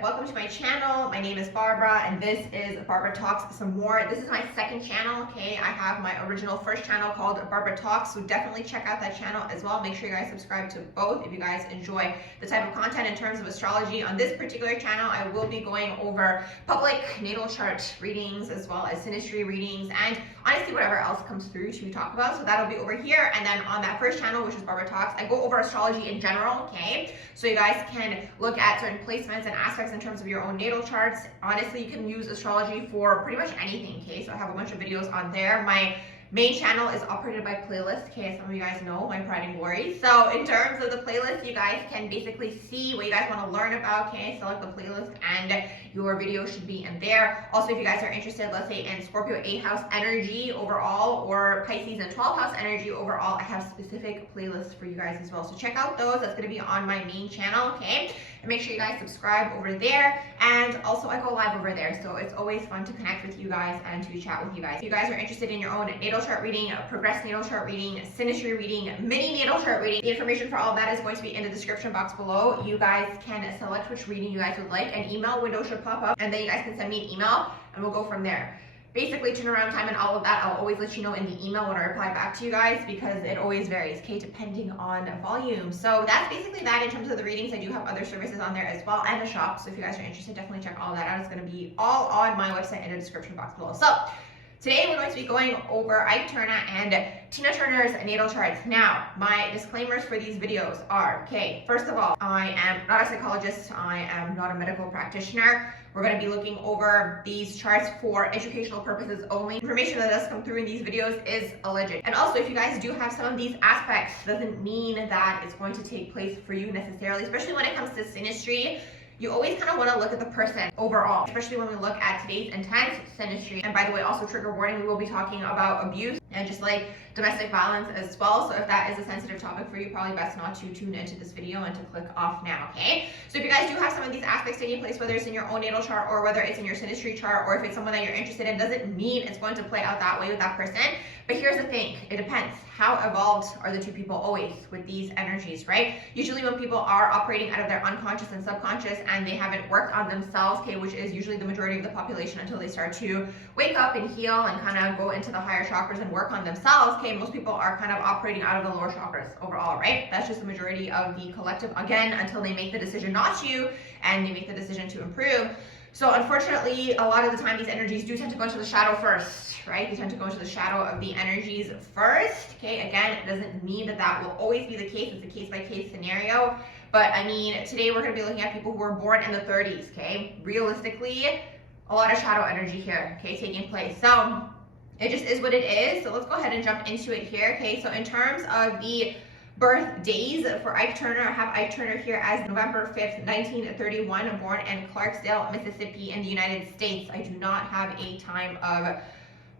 welcome to my channel. My name is Barbara and this is Barbara Talks Some More. This is my second channel, okay? I have my original first channel called Barbara Talks, so definitely check out that channel as well. Make sure you guys subscribe to both if you guys enjoy the type of content in terms of astrology. On this particular channel, I will be going over public natal chart readings as well as Sinistry readings and honestly whatever else comes through to talk about. So that'll be over here. And then on that first channel, which is Barbara Talks, I go over astrology in general, okay? So you guys can look at certain placements and aspects in terms of your own natal charts. Honestly, you can use astrology for pretty much anything, okay? So I have a bunch of videos on there. My main channel is operated by playlist, okay, as some of you guys know, my pride and glory. So in terms of the playlist, you guys can basically see what you guys want to learn about, okay? Select the playlist and your video should be in there. Also, if you guys are interested, let's say in Scorpio 8th house energy overall or Pisces and 12th house energy overall, I have specific playlists for you guys as well. So check out those. That's going to be on my main channel, okay? And make sure you guys subscribe over there. And also I go live over there. So it's always fun to connect with you guys and to chat with you guys. If you guys are interested in your own natal chart reading, progressed natal chart reading, Sinistry reading, mini natal chart reading, the information for all of that is going to be in the description box below. You guys can select which reading you guys would like. An email window should pop up and then you guys can send me an email and we'll go from there. Basically, turnaround time and all of that, I'll always let you know in the email when I reply back to you guys because it always varies, okay, depending on volume. So that's basically that in terms of the readings. I do have other services on there as well and a shop. So if you guys are interested, definitely check all that out. It's going to be all on my website in the description box below. So today we're going to be going over Iketurner and Tinaturner's natal charts. Now, my disclaimers for these videos are, okay, first of all, I am not a psychologist, I am not a medical practitioner. We're going to be looking over these charts for educational purposes only. Information that does come through in these videos is alleged. And also, if you guys do have some of these aspects, doesn't mean that it's going to take place for you necessarily, especially when it comes to Sinistry. You always kind of want to look at the person overall, especially when we look at today's intense Sinistry. And by the way, also trigger warning, we will be talking about abuse and just like domestic violence as well. So if that is a sensitive topic for you, probably best not to tune into this video and to click off now, okay? So if you guys do have some of these aspects taking place, whether it's in your own natal chart or whether it's in your Sinistry chart, or if it's someone that you're interested in, doesn't mean it's going to play out that way with that person. But here's the thing, it depends. How evolved are the two people always with these energies, right? Usually when people are operating out of their unconscious and subconscious and they haven't worked on themselves, okay, which is usually the majority of the population until they start to wake up and heal and kind of go into the higher chakras and work on themselves, okay, most people are kind of operating out of the lower chakras overall, right? That's just the majority of the collective, again, until they make the decision not to and they make the decision to improve. So unfortunately, a lot of the time these energies do tend to go into the shadow first, right? They tend to go into the shadow of the energies first, okay? Again, it doesn't mean that that will always be the case. It's a case-by-case scenario. But I mean, today we're going to be looking at people who were born in the 30s, okay? Realistically, a lot of shadow energy here, okay, taking place. So it just is what it is. So let's go ahead and jump into it here, okay? So in terms of the birthdays for Iketurner, I have Iketurner here as November 5th, 1931, born in Clarksdale, Mississippi in the United States. I do not have a time of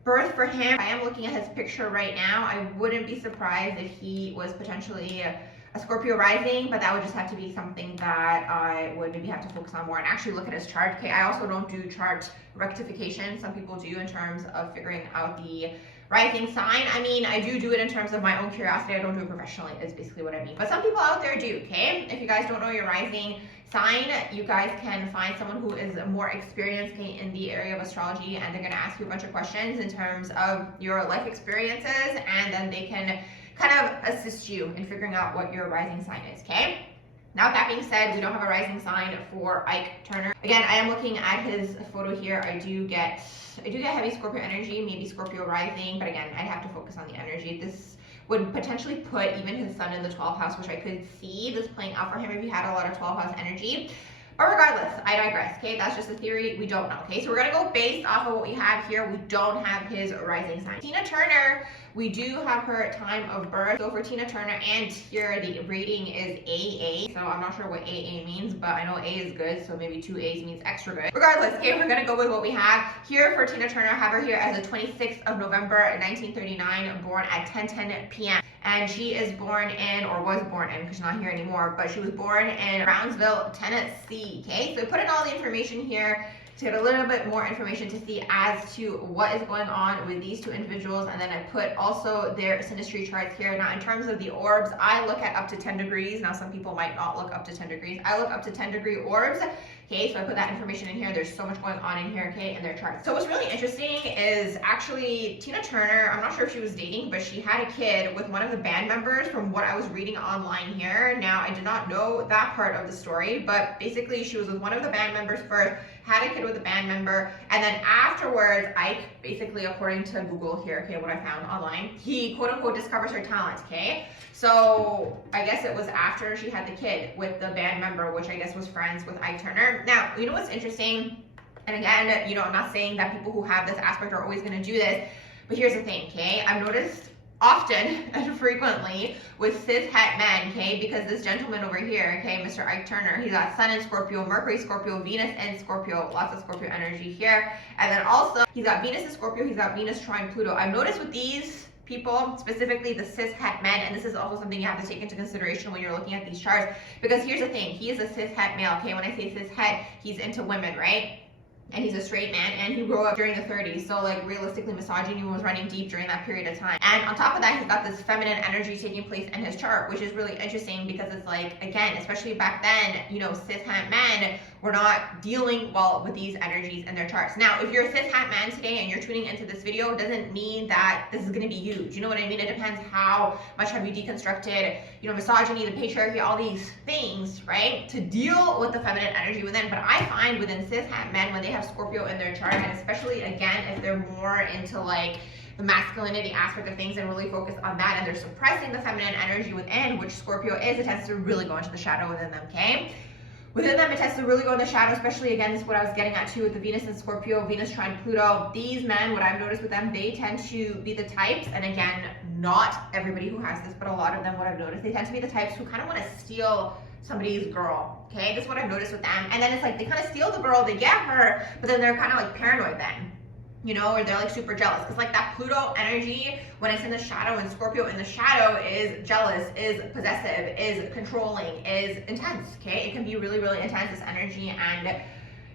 birth for him. I am looking at his picture right now. I wouldn't be surprised if he was potentially a Scorpio rising, but that would just have to be something that I would maybe have to focus on more and actually look at his chart. Okay, I also don't do chart rectification. Some people do in terms of figuring out the rising sign. I mean, I do it in terms of my own curiosity. I don't do it professionally is basically what I mean. But some people out there do, okay? If you guys don't know your rising sign, you guys can find someone who is more experienced in the area of astrology and they're going to ask you a bunch of questions in terms of your life experiences and then they can kind of assist you in figuring out what your rising sign is, okay? Now, that being said, we don't have a rising sign for Iketurner. Again, I am looking at his photo here. I do get heavy Scorpio energy, maybe Scorpio rising, but again, I'd have to focus on the energy. This would potentially put even his sun in the 12th house, which I could see this playing out for him if he had a lot of 12th house energy. But regardless, I digress, okay? That's just a theory. We don't know, okay? So we're going to go based off of what we have here. We don't have his rising sign. Tinaturner, we do have her time of birth. So for Tinaturner, and here the rating is AA. So I'm not sure what AA means, but I know A is good, so maybe 2 A's means extra good. Regardless, okay, we're going to go with what we have. Here for Tinaturner, I have her here as the 26th of November, 1939, born at 10:10 p.m. And she is born in, or was born in, because she's not here anymore, but she was born in Brownsville, Tennessee, okay? So put in all the information here. to get a little bit more information to see as to what is going on with these two individuals. And then I put also their Sinistry charts here. Now, in terms of the orbs, I look at up to 10 degrees. Now, some people might not look up to 10 degrees. I look up to 10-degree orbs. Okay, so I put that information in here. There's so much going on in here, okay, in their charts. So what's really interesting is actually Tinaturner, I'm not sure if she was dating, but she had a kid with one of the band members from what I was reading online here. Now, I did not know that part of the story, but basically she was with one of the band members first, had a kid with a band member, and then afterwards, Ike, basically according to Google here, okay, what I found online, he quote unquote discovers her talent, okay? So I guess it was after she had the kid with the band member, which I guess was friends with Iketurner. Now, you know what's interesting? And again, you know, I'm not saying that people who have this aspect are always going to do this, but here's the thing, okay? I've noticed often and frequently with cis-het men, okay, because this gentleman over here, okay, Mr. Iketurner, he's got Sun in Scorpio, Mercury Scorpio, Venus in Scorpio, lots of Scorpio energy here, and then also he's got Venus in Scorpio, he's got Venus trine Pluto. I've noticed with these people, specifically the cis-het men, and this is also something you have to take into consideration when you're looking at these charts, because here's the thing, he is a cis-het male, okay, when I say cis-het, he's into women, right? And he's a straight man, and he grew up during the 30s, so like realistically misogyny was running deep during that period of time. And on top of that, he's got this feminine energy taking place in his chart, which is really interesting because it's like, again, especially back then, you know, cis-het men were not dealing well with these energies in their charts. Now, if you're a cis-het man today and you're tuning into this video, doesn't mean that this is going to be you. Do you know what I mean? It depends how much have you deconstructed, you know, misogyny, the patriarchy, all these things, right, to deal with the feminine energy within. But I find within cis-het men, when they have Scorpio in their chart, and especially again if they're more into like the masculinity aspect of things and really focus on that, and they're suppressing the feminine energy within, which Scorpio is, it tends to really go into the shadow within them, okay? Within them, it tends to really go in the shadow, especially again, this is what I was getting at too with the Venus and Scorpio, Venus trine Pluto. These men, what I've noticed with them, they tend to be the types, and again, not everybody who has this, but a lot of them, what I've noticed, they tend to be the types who kind of want to steal somebody's girl, okay? That's what I've noticed with them. And then it's like they kind of steal the girl, they get her, but then they're kind of like paranoid then, you know, or they're like super jealous. Because like that Pluto energy, when it's in the shadow, and Scorpio in the shadow is jealous, is possessive, is controlling, is intense, okay? It can be really, really intense, this energy. And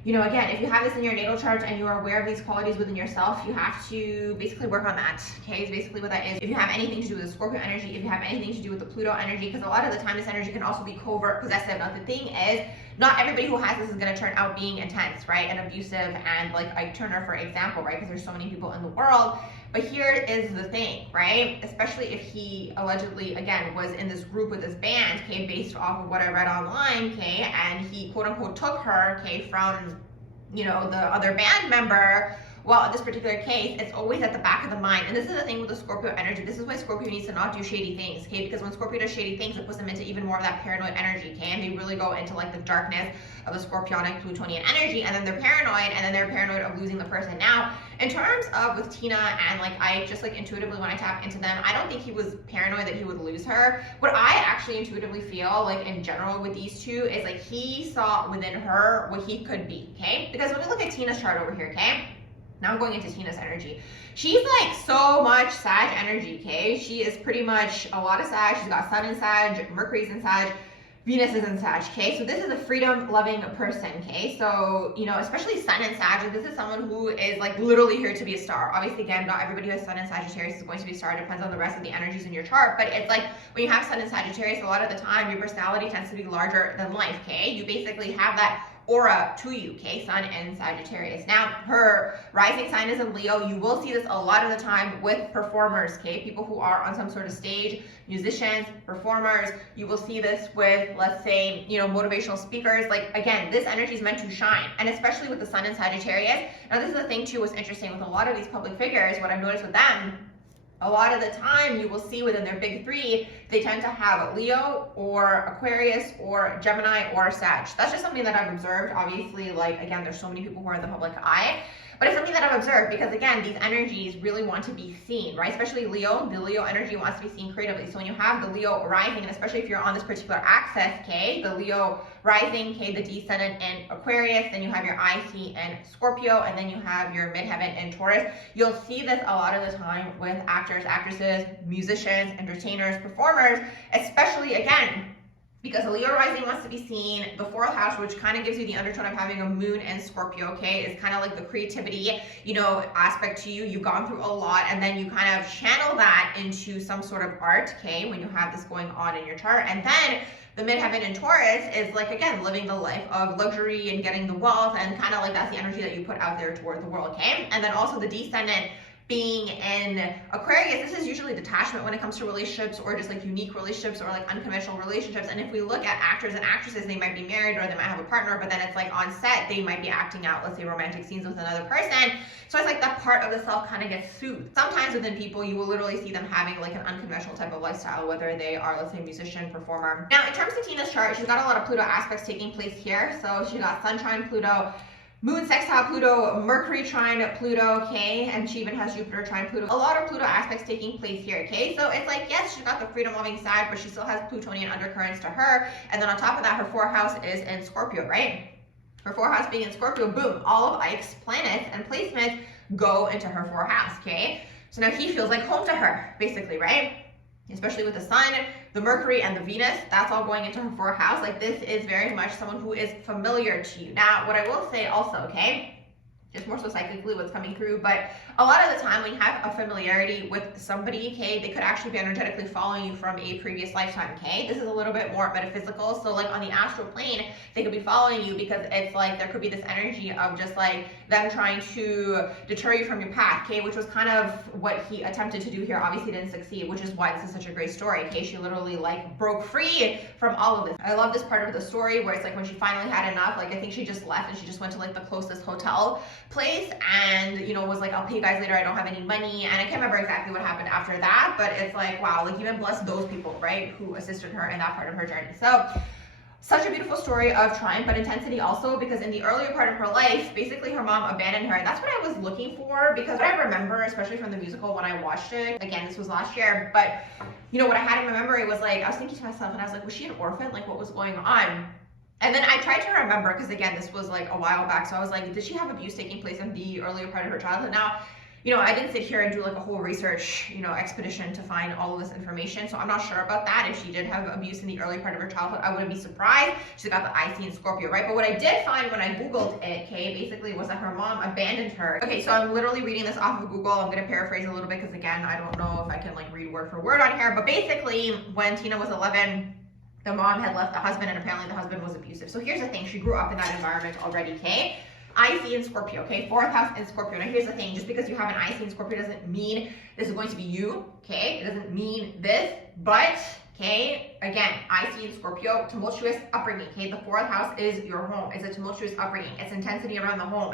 you know, again, if you have this in your natal chart and you are aware of these qualities within yourself, you have to basically work on that, okay, is basically what that is. If you have anything to do with the Scorpio energy, if you have anything to do with the Pluto energy, because a lot of the time this energy can also be covert, possessive. Now, the thing is, not everybody who has this is going to turn out being intense, right, and abusive, and like Iketurner, for example, right, because there's so many people in the world. But here is the thing, right, especially if he allegedly, again, was in this group with this band, okay, based off of what I read online, okay, and he quote-unquote took her, okay, from, you know, the other band member. Well, in this particular case, it's always at the back of the mind. And this is the thing with the Scorpio energy. This is why Scorpio needs to not do shady things, okay? Because when Scorpio does shady things, it puts them into even more of that paranoid energy, okay? And they really go into like the darkness of the Scorpionic Plutonian energy, and then they're paranoid, and then they're paranoid of losing the person. Now, in terms of with Tina and like I just like intuitively when I tap into them, I don't think he was paranoid that he would lose her. What I actually intuitively feel like in general with these two is like he saw within her what he could be, okay? Because when we look at Tina's chart over here, okay? Now I'm going into Tina's energy. She's like so much Sag energy, okay? She is pretty much a lot of Sag. She's got Sun in Sag, Mercury's in Sag, Venus is in Sag, okay? So this is a freedom-loving person, okay? So, you know, especially Sun in Sag, like this is someone who is like literally here to be a star. Obviously, again, not everybody who has Sun in Sagittarius is going to be a star. It depends on the rest of the energies in your chart. But it's like when you have Sun in Sagittarius, a lot of the time your personality tends to be larger than life, okay? You basically have that aura to you, okay? Sun in Sagittarius. Now, her rising sign is in Leo. You will see this a lot of the time with performers, okay? People who are on some sort of stage, musicians, performers. You will see this with, let's say, you know, motivational speakers. Like, again, this energy is meant to shine, and especially with the Sun in Sagittarius. Now, this is the thing too, what's interesting with a lot of these public figures, what I've noticed with them, a lot of the time you will see within their big three, they tend to have Leo or Aquarius or Gemini or Sag. That's just something that I've observed. Obviously, like, again, there's so many people who are in the public eye, but it's something that I've observed because, again, these energies really want to be seen, right? Especially Leo, the Leo energy wants to be seen creatively. So when you have the Leo rising, and especially if you're on this particular axis, okay, the Leo rising, okay, the descendant in Aquarius, then you have your IC in Scorpio, and then you have your midheaven in Taurus. You'll see this a lot of the time with actors, actresses, musicians, entertainers, performers, especially, again, because the Leo rising wants to be seen. The fourth house, which kind of gives you the undertone of having a moon and Scorpio, okay, is kind of like the creativity, you know, aspect to you. You've gone through a lot, and then you kind of channel that into some sort of art, okay, when you have this going on in your chart. And then the midheaven in Taurus is like, again, living the life of luxury and getting the wealth, and kind of like that's the energy that you put out there toward the world, okay? And then also the descendant being in Aquarius, this is usually detachment when it comes to relationships, or just like unique relationships, or like unconventional relationships. And if we look at actors and actresses, they might be married, or they might have a partner, but then it's like on set, they might be acting out, let's say, romantic scenes with another person. So it's like that part of the self kind of gets soothed. Sometimes within people, you will literally see them having like an unconventional type of lifestyle, whether they are, let's say, musician, performer. Now, in terms of Tina's chart, she's got a lot of Pluto aspects taking place here. So she got Sunshine Pluto, Moon sextile Pluto, Mercury trine Pluto, okay, and she even has Jupiter trine Pluto. A lot of Pluto aspects taking place here, okay? So it's like, yes, she's got the freedom-loving side, but she still has Plutonian undercurrents to her. And then on top of that, her fourth house is in Scorpio, right? Her fourth house being in Scorpio, boom, all of Ike's planets and placements go into her fourth house, okay? So now he feels like home to her, basically, right? Especially with the Sun, the Mercury, and the Venus, that's all going into her fourth house. Like, this is very much someone who is familiar to you. Now, what I will say also, okay, just more so psychically what's coming through, but a lot of the time when you have a familiarity with somebody, okay, they could actually be energetically following you from a previous lifetime, okay? This is a little bit more metaphysical. So like on the astral plane, they could be following you because it's like there could be this energy of just like them trying to deter you from your path, okay, which was kind of what he attempted to do here. Obviously didn't succeed, which is why this is such a great story, okay? She literally like broke free from all of this. I love this part of the story where it's like when she finally had enough, like I think she just left and she just went to like the closest hotel place and, you know, was like, I'll pay you guys later, I don't have any money. And I can't remember exactly what happened after that, but it's like, wow, like even bless those people, right, who assisted her in that part of her journey. So such a beautiful story of triumph, but intensity also, because in the earlier part of her life, basically her mom abandoned her. And that's what I was looking for, because what I remember, especially from the musical when I watched it, again, this was last year, but you know, what I had in my memory was like, I was thinking to myself and I was like, was she an orphan? Like, what was going on? And then I tried to remember, because again, this was like a while back. So I was like, did she have abuse taking place in the earlier part of her childhood? Now, you know, I didn't sit here and do like a whole research, you know, expedition to find all of this information. So I'm not sure about that. If she did have abuse in the early part of her childhood, I wouldn't be surprised. She's got the IC in Scorpio, right? But what I did find when I Googled it, okay, basically was that her mom abandoned her. Okay, so I'm literally reading this off of Google. I'm going to paraphrase a little bit because again, I don't know if I can like read word for word on here. But basically, when Tina was 11, the mom had left the husband and apparently the husband was abusive. So here's the thing, she grew up in that environment already, okay? IC in Scorpio, okay? Fourth house in Scorpio. Now here's the thing, just because you have an IC in Scorpio doesn't mean this is going to be you, okay? It doesn't mean this, but, okay, again, IC in Scorpio, tumultuous upbringing, okay? The fourth house is your home. It's a tumultuous upbringing. It's intensity around the home.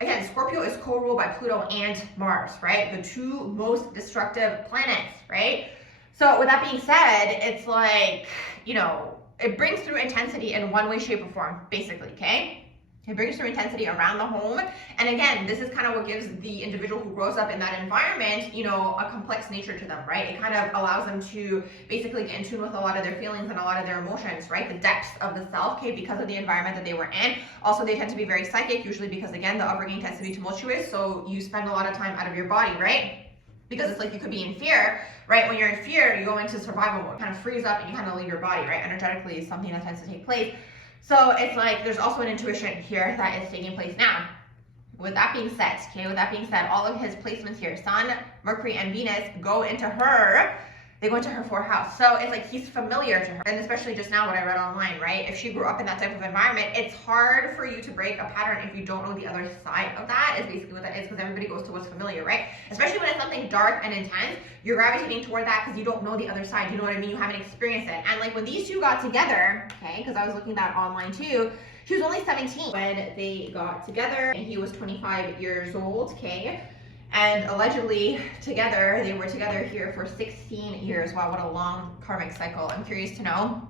Again, Scorpio is co-ruled by Pluto and Mars, right? The two most destructive planets, right? So with that being said, it's like, you know, it brings through intensity in one way, shape, or form, basically, okay? It brings through intensity around the home. And again, this is kind of what gives the individual who grows up in that environment, you know, a complex nature to them, right? It kind of allows them to basically get in tune with a lot of their feelings and a lot of their emotions, right? The depths of the self, okay, because of the environment that they were in. Also, they tend to be very psychic, usually because, again, the upbringing tends to be tumultuous, so you spend a lot of time out of your body, right? Because it's like you could be in fear, right? When you're in fear, you go into survival mode, kind of freeze up and you kind of leave your body, right? Energetically is something that tends to take place. So it's like there's also an intuition here that is taking place now. With that being said, okay, with that being said, all of his placements here, Sun, Mercury, and Venus go into her. They go into her fourth house. So it's like he's familiar to her. And especially just now what I read online, right? If she grew up in that type of environment, it's hard for you to break a pattern if you don't know the other side of that, is basically what that is, because everybody goes to what's familiar, right? Especially when it's something dark and intense, you're gravitating toward that because you don't know the other side. You know what I mean? You haven't experienced it. And like when these two got together, okay, because I was looking at that online too, she was only 17 when they got together and he was 25 years old, okay? And allegedly together, they were together here for 16 years. Wow, what a long karmic cycle. I'm curious to know.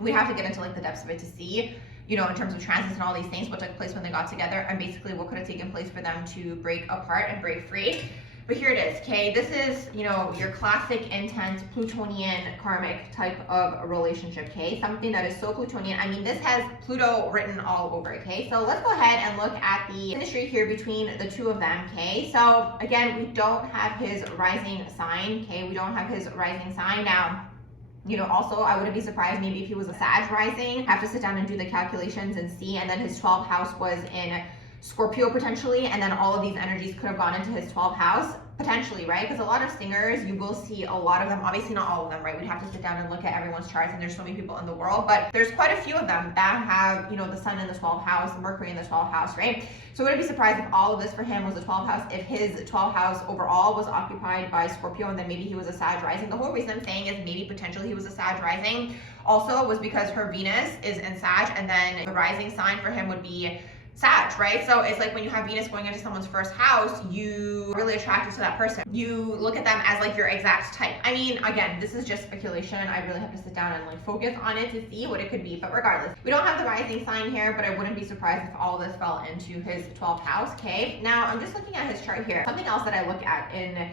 We have to get into like the depths of it to see, you know, in terms of transits and all these things, what took place when they got together and basically what could have taken place for them to break apart and break free. But here it is, okay? This is, you know, your classic intense Plutonian karmic type of relationship, okay? Something that is so Plutonian. I mean, this has Pluto written all over, okay? So let's go ahead and look at the Sinistry here between the two of them, okay? So again, we don't have his rising sign, okay? We don't have his rising sign. Now, You know, also, I wouldn't be surprised maybe if he was a Sag rising, have to sit down and do the calculations and see, and then his 12th house was in Scorpio potentially, and then all of these energies could have gone into his 12th house potentially, right? Because a lot of singers, you will see a lot of them, obviously not all of them, right? We'd have to sit down and look at everyone's charts, and there's so many people in the world, but there's quite a few of them that have, you know, the sun in the 12th house, Mercury in the 12th house, right? So I wouldn't be surprised if all of this for him was the 12th house, if his 12th house overall was occupied by Scorpio, and then maybe he was a Sag rising. The whole reason I'm saying is maybe potentially he was a Sag rising also was because her Venus is in Sag, and then the rising sign for him would be Sag, right? So it's like when you have Venus going into someone's first house, you really attracted to that person. You look at them as like your exact type. I mean, again, this is just speculation. I really have to sit down and like focus on it to see what it could be. But regardless, we don't have the rising sign here, but I wouldn't be surprised if all of this fell into his 12th house, okay? Now, I'm just looking at his chart here. Something else that I look at in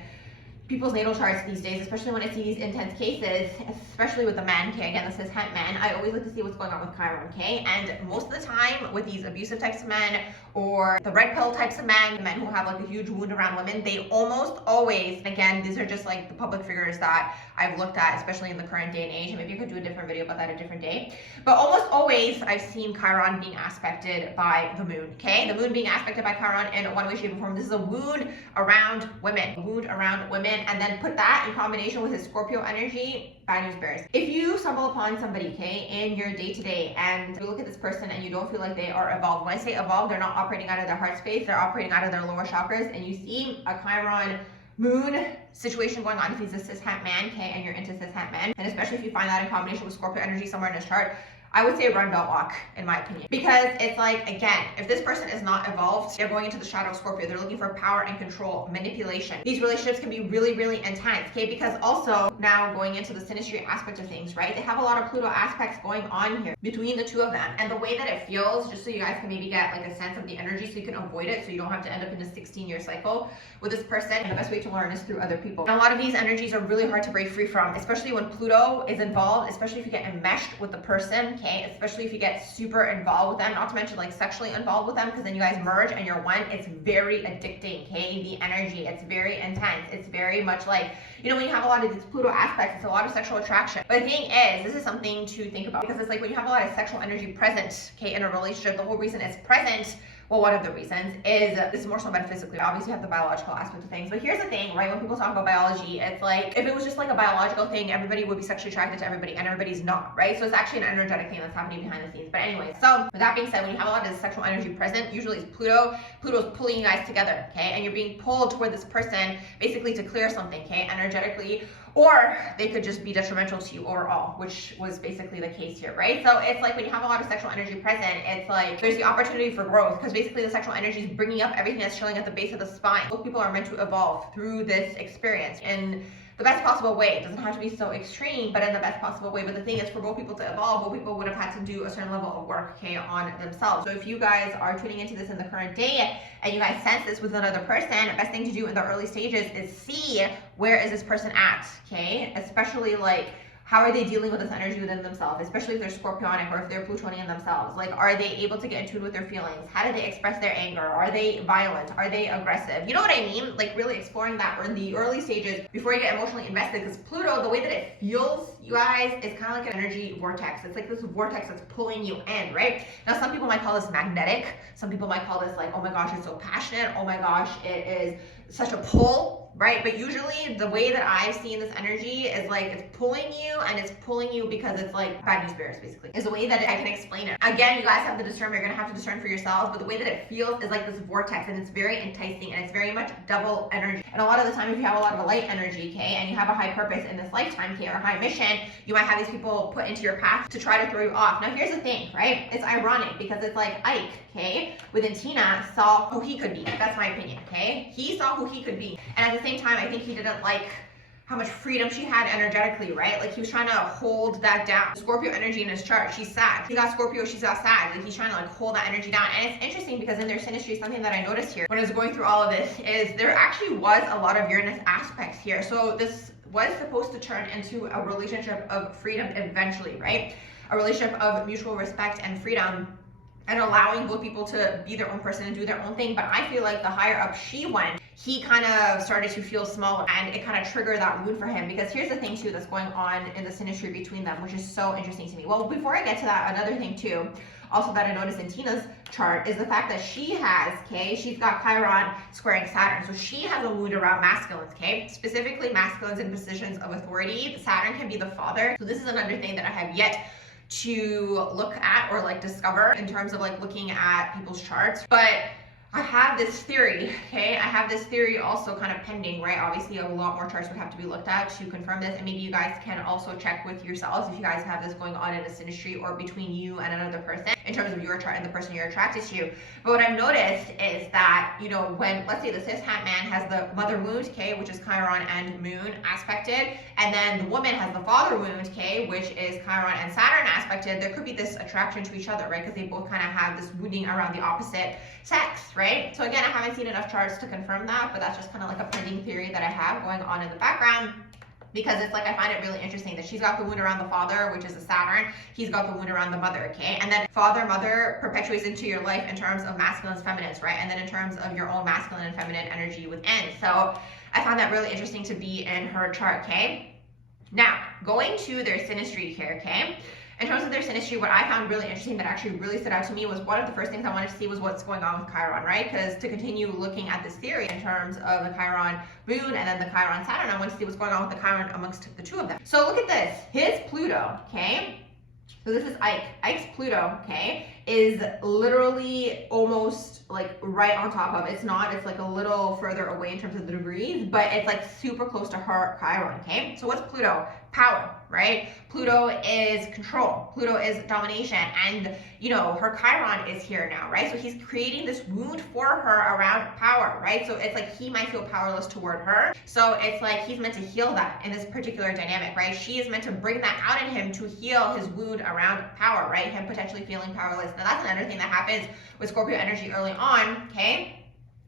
people's natal charts these days, especially when I see these intense cases, especially with the men, okay, again, this is hemp men, I always like to see what's going on with Chiron, okay? And most of the time with these abusive types of men or the red pill types of men, the men who have like a huge wound around women, they almost always, again, these are just like the public figures that I've looked at, especially in the current day and age, and maybe I could do a different video about that a different day, but almost always I've seen Chiron being aspected by the moon, okay? The moon being aspected by Chiron in one way, shape, or form. This is a wound around women, and then put that in combination with his Scorpio energy, bad news bears. If you stumble upon somebody, okay, in your day-to-day, and you look at this person and you don't feel like they are evolved, when I say evolved, they're not operating out of their heart space, they're operating out of their lower chakras, and you see a Chiron moon situation going on, if he's a cis-hemp man, okay, and you're into cis-hemp men, and especially if you find that in combination with Scorpio energy somewhere in his chart, I would say run, don't walk, in my opinion. Because it's like, again, if this person is not evolved, they're going into the shadow of Scorpio. They're looking for power and control, manipulation. These relationships can be really, really intense, okay? Because also, now going into the Sinistry aspect of things, right? They have a lot of Pluto aspects going on here between the two of them. And the way that it feels, just so you guys can maybe get like a sense of the energy so you can avoid it, so you don't have to end up in a 16-year cycle with this person. And the best way to learn is through other people. And a lot of these energies are really hard to break free from, especially when Pluto is involved, especially if you get enmeshed with the person, okay? Especially if you get super involved with them, not to mention like sexually involved with them, because then you guys merge and you're one. It's very addicting, okay? The energy, it's very intense. It's very much like, you know, when you have a lot of these Pluto aspects, it's a lot of sexual attraction. But the thing is, this is something to think about, because it's like when you have a lot of sexual energy present, okay, in a relationship, the whole reason it's present, well, one of the reasons is this is more so metaphysically. Obviously, you have the biological aspect of things. But here's the thing, right? When people talk about biology, it's like, if it was just like a biological thing, everybody would be sexually attracted to everybody, and everybody's not, right? So it's actually an energetic thing that's happening behind the scenes. But anyway, so with that being said, when you have a lot of this sexual energy present, usually it's Pluto's pulling you guys together, okay? And you're being pulled toward this person basically to clear something, okay? Energetically, or they could just be detrimental to you overall, which was basically the case here, right? So it's like when you have a lot of sexual energy present, it's like there's the opportunity for growth, because basically the sexual energy is bringing up everything that's chilling at the base of the spine. Both people are meant to evolve through this experience in the best possible way. It doesn't have to be so extreme, but in the best possible way. But the thing is, for both people to evolve, both people would have had to do a certain level of work, okay, on themselves. So if you guys are tuning into this in the current day and you guys sense this with another person, the best thing to do in the early stages is see where is this person at, okay? Especially like, how are they dealing with this energy within themselves, especially if they're Scorpionic or if they're Plutonian themselves? Like, are they able to get in tune with their feelings? How do they express their anger? Are they violent? Are they aggressive? You know what I mean? Like, really exploring that in the early stages before you get emotionally invested, because Pluto, the way that it feels, you guys, is kind of like an energy vortex. It's like this vortex that's pulling you in, right? Now, some people might call this magnetic. Some people might call this like, oh my gosh, it's so passionate. Oh my gosh, it is such a pull, right? But usually the way that I've seen this energy is like it's pulling you, and it's pulling you because it's like bad news bears, basically, is the way that I can explain it. Again, you guys have to discern, you're gonna have to discern for yourselves, but the way that it feels is like this vortex, and it's very enticing, and it's very much double energy. And a lot of the time, if you have a lot of a light energy, okay, and you have a high purpose in this lifetime, okay, or a high mission, you might have these people put into your path to try to throw you off. Now, here's the thing, right? It's ironic because it's like Ike, okay, within Tina, saw who he could be. That's my opinion, okay? He saw who he could be. And at the same time, I think he didn't like how much freedom she had energetically, right? Like, he was trying to hold that down. Scorpio energy in his chart, she's Sag. She's got Scorpio, she's got Sag. Like, he's trying to like hold that energy down. And it's interesting because in their Sinistry, something that I noticed here when I was going through all of this is there actually was a lot of Uranus aspects here. So this was supposed to turn into a relationship of freedom eventually, right? A relationship of mutual respect and freedom. and allowing both people to be their own person and do their own thing. But I feel like the higher up she went, he kind of started to feel smaller, and it kind of triggered that wound for him. Because here's the thing too that's going on in the synastry between them, which is so interesting to me. Well, before I get to that, another thing too, also that I noticed in Tina's chart, is the fact that she has, okay, she's got Chiron squaring Saturn. So she has a wound around masculines, okay, specifically masculines in positions of authority. Saturn can be the father. So this is another thing that I have yet to look at or like discover in terms of like looking at people's charts. But I have this theory, okay? I have this theory also kind of pending, right? Obviously, a lot more charts would have to be looked at to confirm this, and maybe you guys can also check with yourselves if you guys have this going on in a synastry or between you and another person in terms of your chart and the person you're attracted to. But what I've noticed is that, you know, when, let's say the cis hat man has the mother wound, okay, which is Chiron and moon aspected, and then the woman has the father wound, okay, which is Chiron and Saturn aspected, there could be this attraction to each other, right? Because they both kind of have this wounding around the opposite sex, right? So again, I haven't seen enough charts to confirm that, but that's just kind of like a pending theory that I have going on in the background, because it's like, I find it really interesting that she's got the wound around the father, which is a Saturn, he's got the wound around the mother, okay? And then father, mother perpetuates into your life in terms of masculines, feminines, right? And then in terms of your own masculine and feminine energy within. So I found that really interesting to be in her chart, okay? Now, going to their synastry here, okay? In terms of their synastry, what I found really interesting that actually really stood out to me was one of the first things I wanted to see was what's going on with Chiron, right? Because to continue looking at this theory in terms of the Chiron moon and then the Chiron Saturn, I want to see what's going on with the Chiron amongst the two of them. So look at this. His Pluto, okay? So this is Ike. Ike's Pluto, okay, is literally almost like right on top of, it's not, it's like a little further away in terms of the degrees, but it's like super close to her Chiron, okay? So what's Pluto? Power, right? Pluto is control. Pluto is domination. And, you know, her Chiron is here now, right? So he's creating this wound for her around power, right? So it's like he might feel powerless toward her. So it's like he's meant to heal that in this particular dynamic, right? She is meant to bring that out in him to heal his wound around power, right? Him potentially feeling powerless. Now that's another thing that happens with Scorpio energy early on, okay?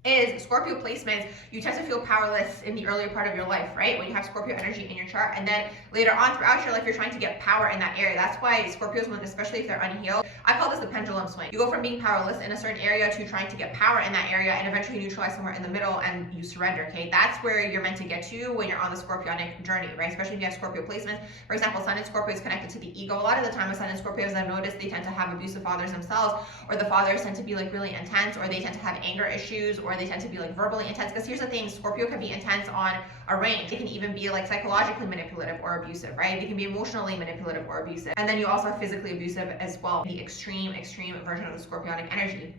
Is Scorpio placements, you tend to feel powerless in the earlier part of your life, right? When you have Scorpio energy in your chart, and then later on throughout your life, you're trying to get power in that area. That's why Scorpios, when, especially if they're unhealed, I call this the pendulum swing. You go from being powerless in a certain area to trying to get power in that area and eventually neutralize somewhere in the middle and you surrender, okay? That's where you're meant to get to when you're on the Scorpionic journey, right? Especially if you have Scorpio placements. For example, Sun in Scorpio is connected to the ego. A lot of the time with Sun in Scorpios, I've noticed they tend to have abusive fathers themselves, or the fathers tend to be like really intense, or they tend to have anger issues, or they tend to be like verbally intense. Because here's the thing, Scorpio can be intense on a range. It can even be like psychologically manipulative or abusive, right? They can be emotionally manipulative or abusive. And then you also have physically abusive as well, the extreme version of the Scorpionic energy.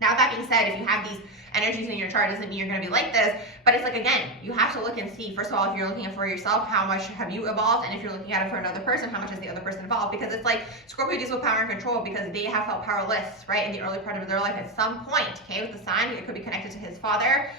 Now that being said, if you have these energies in your chart, doesn't mean you're going to be like this, but it's like, again, you have to look and see, first of all, if you're looking at for yourself, how much have you evolved, and if you're looking at it for another person, how much has the other person evolved? Because it's like Scorpio deals with power and control because they have felt powerless, right, in the early part of their life at some point, okay? With the Sun, it could be connected to his father.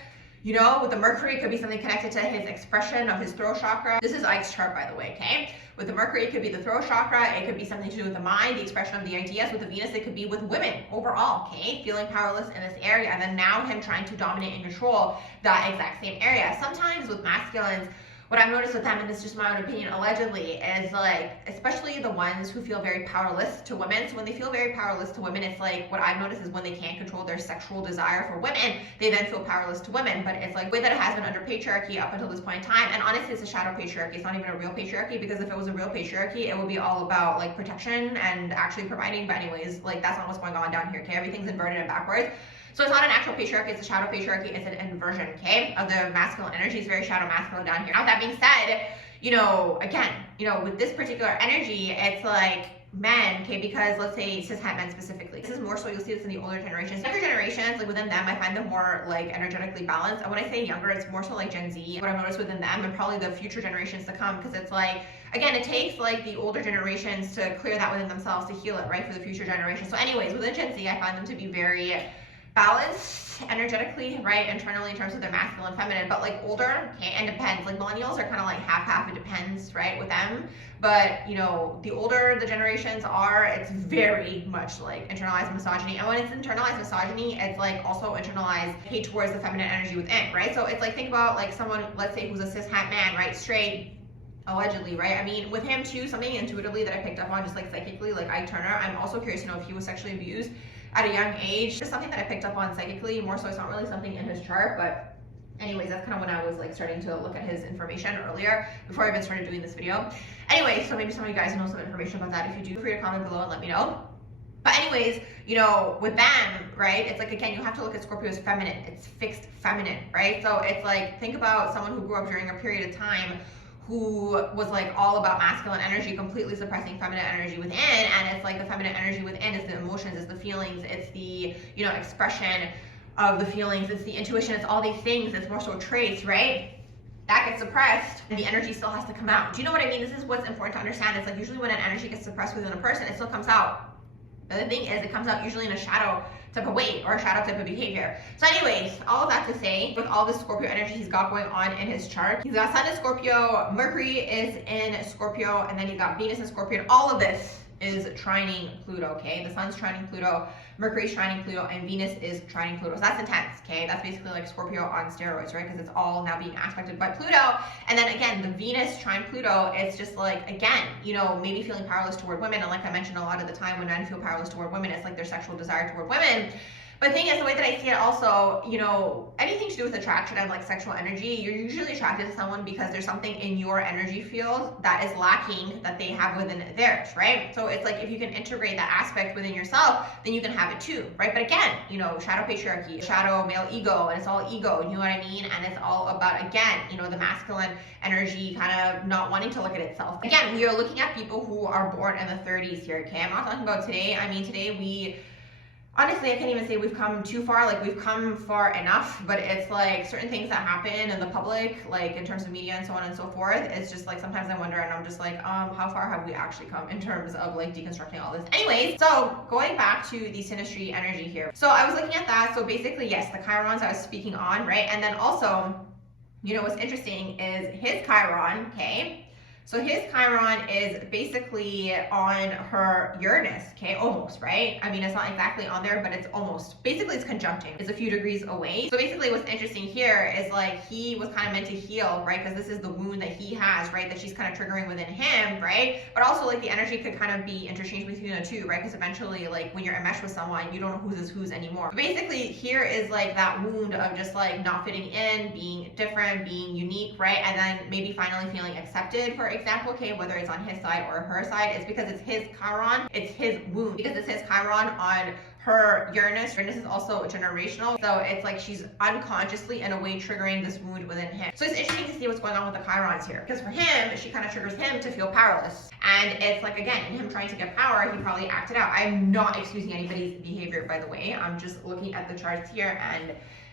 You know, with the Mercury, it could be something connected to his expression of his throat chakra. This is Ike's chart, by the way, okay? With the Mercury, it could be the throat chakra. It could be something to do with the mind, the expression of the ideas. With the Venus, it could be with women overall, okay? Feeling powerless in this area, and then now him trying to dominate and control that exact same area. Sometimes with masculines, what I've noticed with them, and it's just my own opinion allegedly, is like, especially the ones who feel very powerless to women. So when they feel very powerless to women, it's like, what I've noticed is when they can't control their sexual desire for women, they then feel powerless to women. But it's like the way that it has been under patriarchy up until this point in time. And honestly, it's a shadow patriarchy. It's not even a real patriarchy, because if it was a real patriarchy, it would be all about like protection and actually providing. But anyways, like that's not what's going on down here, okay? Everything's inverted and backwards. So it's not an actual patriarchy, it's a shadow patriarchy, it's an inversion, okay, of the masculine energy. Is very shadow masculine down here. Now that being said, you know, again, you know, with this particular energy, it's like men, okay, because let's say cishet men specifically. This is more so, you'll see this in the older generations. Younger generations, like within them, I find them more like energetically balanced. And when I say younger, it's more so like Gen Z, what I've noticed within them and probably the future generations to come, because it's like, again, it takes like the older generations to clear that within themselves to heal it, right, for the future generations. So anyways, within Gen Z, I find them to be very balanced energetically, right, internally in terms of their masculine and feminine, but like older, okay, and depends, like millennials are kind of like half, it depends, right, with them. But you know, the older the generations are, it's very much like internalized misogyny. And when it's internalized misogyny, it's like also internalized hate towards the feminine energy within, right? So it's like, think about like someone, let's say, who's a cishet man, right, straight, allegedly, right? I mean, with him too, something intuitively that I picked up on, just like psychically, like Iketurner, I'm also curious to know if he was sexually abused at a young age. Just something that I picked up on psychically, more so it's not really something in his chart, but anyways, that's kind of when I was like starting to look at his information earlier before I even started doing this video. Anyway, so maybe some of you guys know some information about that. If you do, feel free to comment below and let me know. But anyways, you know, with them, right, it's like, again, you have to look at Scorpio as feminine. It's fixed feminine, right? So it's like, think about someone who grew up during a period of time who was like all about masculine energy, completely suppressing feminine energy within. And it's like the feminine energy within is the emotions, it's the feelings, it's the, you know, expression of the feelings, it's the intuition, it's all these things, it's more so traits, right? That gets suppressed and the energy still has to come out. Do you know what I mean? This is what's important to understand. It's like usually when an energy gets suppressed within a person, it still comes out. The other thing is it comes out usually in a shadow type of way or a shadow type of behavior. So anyways, all of that to say, with all this Scorpio energy he's got going on in his chart, he's got Sun in Scorpio, Mercury is in Scorpio, and then he's got Venus in Scorpio, and all of this is trining Pluto, okay? The Sun's trining Pluto, Mercury's trining Pluto, and Venus is trining Pluto. So that's intense, okay? That's basically like Scorpio on steroids, right? Because it's all now being aspected by Pluto. And then again, the Venus trine Pluto, it's just like, again, you know, maybe feeling powerless toward women. And like I mentioned, a lot of the time when men feel powerless toward women, it's like their sexual desire toward women. But the thing is, the way that I see it also, you know, anything to do with attraction and like sexual energy, you're usually attracted to someone because there's something in your energy field that is lacking that they have within theirs, right? So it's like if you can integrate that aspect within yourself, then you can have it too, right? But again, you know, shadow patriarchy, shadow male ego, and it's all ego, you know what I mean? And it's all about, again, you know, the masculine energy kind of not wanting to look at itself. Again, we are looking at people who are born in the 30s here, okay? I'm not talking about today. I mean, today honestly, I can't even say we've come too far. Like, we've come far enough, but it's like certain things that happen in the public, like in terms of media and so on and so forth, it's just like sometimes I wonder, and I'm just like, how far have we actually come in terms of like deconstructing all this? Anyways, so going back to the Sinistry energy here. So I was looking at that. So basically, yes, the Chirons I was speaking on, right? And then also, you know, what's interesting is his Chiron, okay? So his Chiron is basically on her Uranus, okay, almost, right? I mean, it's not exactly on there, but it's almost. Basically, it's conjuncting. It's a few degrees away. So basically, what's interesting here is like he was kind of meant to heal, right? Because this is the wound that he has, right? That she's kind of triggering within him, right? But also, like, the energy could kind of be interchanged between the two, right? Because eventually, like, when you're enmeshed with someone, you don't know whose is whose anymore. But basically, here is like that wound of just like not fitting in, being different, being unique, right? And then maybe finally feeling accepted, for example, okay, whether it's on his side or her side, it's because it's his Chiron, it's his wound, because it's his Chiron on her Uranus. Uranus is also generational, so it's like she's unconsciously in a way triggering this wound within him. So it's interesting to see what's going on with the Chirons here, because for him, she kind of triggers him to feel powerless. And it's like, again, in him trying to get power, he probably acted out. I'm not excusing anybody's behavior, by the way. I'm just looking at the charts here and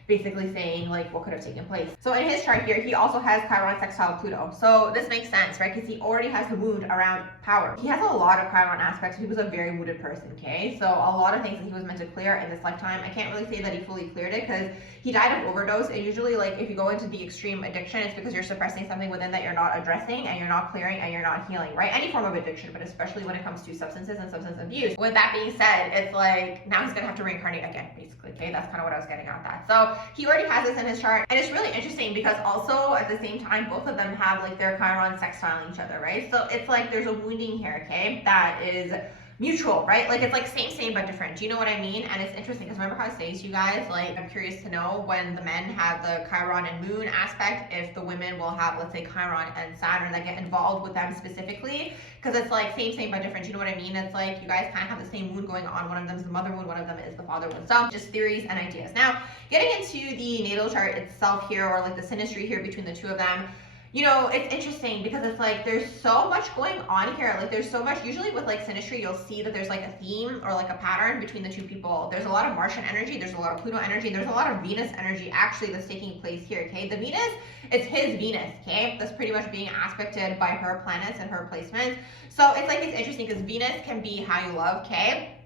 basically saying like what could have taken place. So in his chart here, he also has Chiron sextile Pluto. So this makes sense, right? Because he already has the wound around power. He has a lot of Chiron aspects. He was a very wounded person, okay? So a lot of things that he was meant to clear in this lifetime. I can't really say that he fully cleared it because he died of overdose. And usually, like, if you go into the extreme addiction, it's because you're suppressing something within that you're not addressing and you're not clearing and you're not healing, right? Any form of addiction, but especially when it comes to substances and substance abuse. With that being said, it's like now he's gonna have to reincarnate again, basically, okay? That's kind of what I was getting at that. So he already has this in his chart, and it's really interesting because also at the same time, both of them have like their Chiron sextiling each other, right? So it's like there's a wounding here, okay? That is mutual, right? Like it's like same but different. Do you know what I mean? And it's interesting because remember how I say to you guys, like, I'm curious to know when the men have the Chiron and Moon aspect, if the women will have, let's say, Chiron and Saturn that get involved with them specifically, because it's like same but different. Do you know what I mean? It's like you guys kind of have the same wound going on. One of them is the mother wound, one of them is the father wound. So just theories and ideas. Now, getting into the natal chart itself here, or like the Sinistry here between the two of them, you know, it's interesting because it's like there's so much going on here. Like there's so much, usually with like Sinistry, you'll see that there's like a theme or like a pattern between the two people. There's a lot of Martian energy, there's a lot of Pluto energy, there's a lot of Venus energy actually that's taking place here, okay? The Venus, it's his Venus, okay? That's pretty much being aspected by her planets and her placements. So it's like, it's interesting because Venus can be how you love, okay?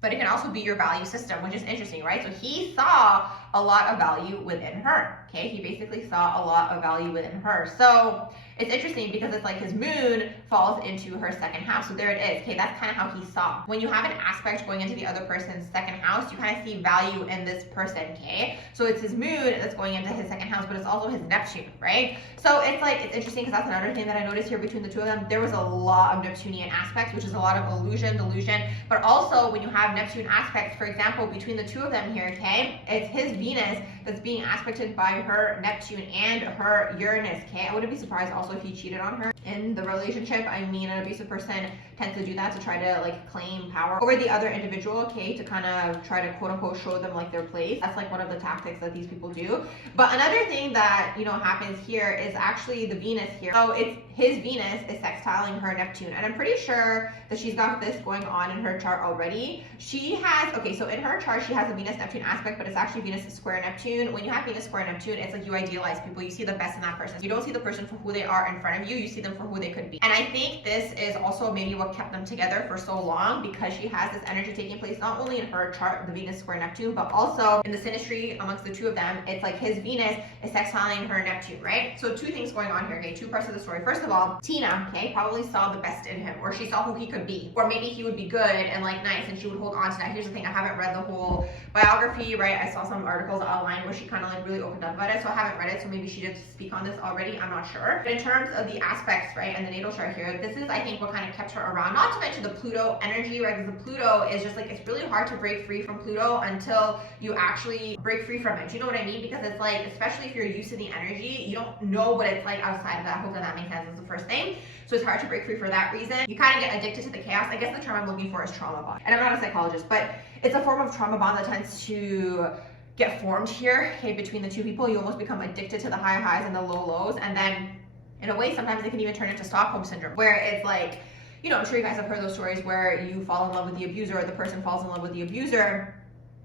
But it can also be your value system, which is interesting, right? So he saw a lot of value within her, okay? He basically saw a lot of value within her. So it's interesting because it's like his moon falls into her second house. So there it is. Okay, that's kind of how he saw. When you have an aspect going into the other person's second house, you kind of see value in this person, okay? So it's his moon that's going into his second house, but it's also his Neptune, right? So it's like, it's interesting because that's another thing that I noticed here between the two of them. There was a lot of Neptunian aspects, which is a lot of illusion, delusion, but also when you have Neptune aspects, for example, between the two of them here, okay, it's his Venus that's being aspected by her Neptune and her Uranus, okay? I wouldn't be surprised also if he cheated on her in the relationship. I mean, an abusive person tends to do that to try to like claim power over the other individual, okay, to kind of try to quote unquote show them like their place. That's like one of the tactics that these people do. But another thing that, you know, happens here is actually the Venus here. So it's his Venus is sextiling her Neptune, and I'm pretty sure that she's got this going on in her chart already. She has, okay, so in her chart she has a Venus Neptune aspect, but it's actually Venus square Neptune. When you have Venus square Neptune, it's like you idealize people, you see the best in that person. You don't see the person for who they are in front of you, you see them for who they could be. And I think this is also maybe what kept them together for so long, because she has this energy taking place not only in her chart, the Venus square Neptune, but also in the Sinistry amongst the two of them. It's like his Venus is sextiling her Neptune, right? So two things going on here, okay, two parts of the story. First of all, Tina, okay, probably saw the best in him, or she saw who he could be, or maybe he would be good and like nice and she would hold on to that. Here's the thing, I haven't read the whole biography, right? I saw some articles online where she kind of like really opened up about it, so I haven't read it, so maybe she did speak on this already, I'm not sure. But in terms of the aspects, right, and the natal chart here, this is I think what kind of kept her around, not to mention the Pluto energy, right? Because the Pluto is just like, it's really hard to break free from Pluto until you actually break free from it. Do you know what I mean? Because it's like, especially if you're used to the energy, you don't know what it's like outside of that. I hope that makes sense. Is the first thing. So it's hard to break free for that reason. You kind of get addicted to the chaos. I guess the term I'm looking for is trauma bond. And I'm not a psychologist, but it's a form of trauma bond that tends to get formed here, okay, between the two people. You almost become addicted to the high highs and the low lows. And then in a way, sometimes it can even turn into Stockholm syndrome, where it's like, you know, I'm sure you guys have heard those stories where you fall in love with the abuser or the person falls in love with the abuser.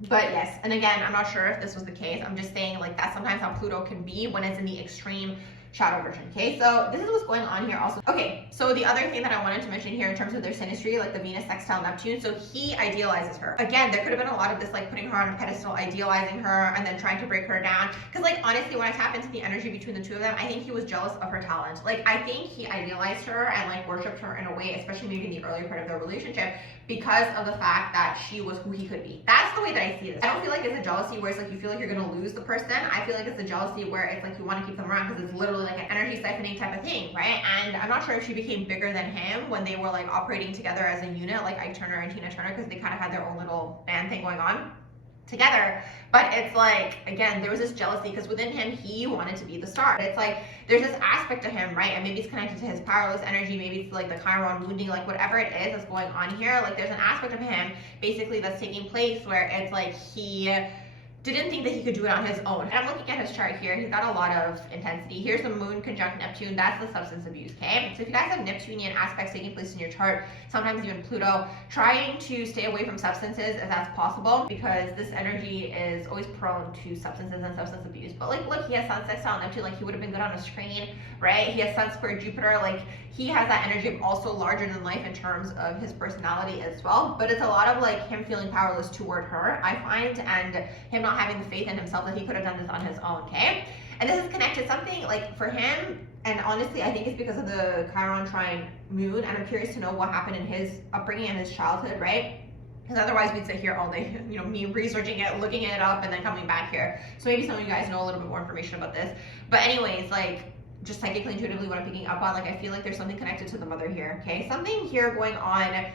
But yes, and again, I'm not sure if this was the case. I'm just saying like that's sometimes how Pluto can be when it's in the extreme shadow version, okay? So this is what's going on here also. Okay, so the other thing that I wanted to mention here in terms of their Sinistry, like the Venus sextile Neptune, so he idealizes her. Again, there could have been a lot of this like putting her on a pedestal, idealizing her, and then trying to break her down. Because like honestly, when I tap into the energy between the two of them, I think he was jealous of her talent. Like I think he idealized her and like worshipped her in a way, especially maybe in the earlier part of their relationship, because of the fact that she was who he could be. That's the way that I see this. I don't feel like it's a jealousy where it's like you feel like you're gonna lose the person. I feel like it's a jealousy where it's like you want to keep them around because it's literally like an energy siphoning type of thing, right? And I'm not sure if she became bigger than him when they were like operating together as a unit, like Iketurner and Tinaturner, because they kind of had their own little band thing going on together. But it's like, again, there was this jealousy because within him he wanted to be the star. It's like there's this aspect to him, right? And maybe it's connected to his powerless energy, maybe it's like the Chiron wounding, like whatever it is that's going on here. Like there's an aspect of him basically that's taking place where it's like he didn't think that he could do it on his own. And I'm looking at his chart here. He's got a lot of intensity. Here's the moon conjunct Neptune. That's the substance abuse, okay? So if you guys have Neptunian aspects taking place in your chart, sometimes even Pluto, trying to stay away from substances if that's possible, because this energy is always prone to substances and substance abuse. But like, look, he has Sun sextile Neptune. Like he would have been good on a screen, right? He has Sun square Jupiter. Like he has that energy of also larger than life in terms of his personality as well. But it's a lot of like him feeling powerless toward her, I find, and him not having the faith in himself that he could have done this on his own, okay? And this is connected something like for him, and honestly I think it's because of the Chiron trine moon, and I'm curious to know what happened in his upbringing and his childhood, right? Because otherwise we'd sit here all day, you know, me researching it, looking it up, and then coming back here. So maybe some of you guys know a little bit more information about this. But anyways, like just psychically, intuitively, what I'm picking up on, like I feel like there's something connected to the mother here, okay? Something here going on